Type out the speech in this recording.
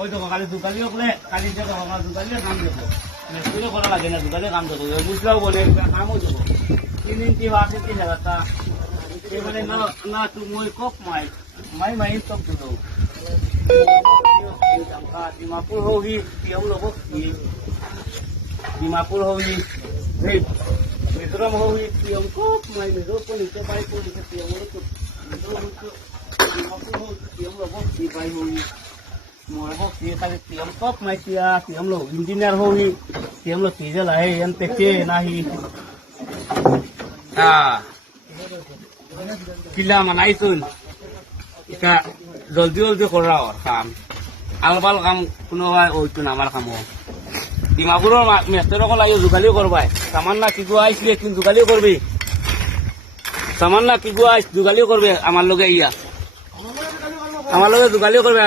ওই তো কালি দোকালি হলে কালি যে আমার দোকালিয়ে কাম দেবো মেস্তুরে করা লাগে না দোকালে কাম দেবো বুঝলাও বলে কামও দেবো 3 ইঞ্চি বা 8 ইঞ্চি জায়গাটা মানে না না তুমি কপ মাই সব দেবো ডিমাপুর হোক পিয়ম লোক ডিমাপুর হোক মিজোরাম হোক পিয়ম কপ মাই মিজোর পলিতে বাই পলিতে পিয়ম ডিমাপুর হোক পিয়ম লোক বাই হোক Mùa hốc thì ta tiệm cốp mai kia tiệm lộ engineer hôi tiệm lộ tí ra lại em tê chê na hi kila mà nãy tuần ka joldi kora kam albal kam kuno hai oi tu namar kamo dimapuro mestero ko layo jugali korbai samanna ki go aisle tin jugali korbi samanna ki go ais jugali korbe amar loge iya amar loge jugali korbe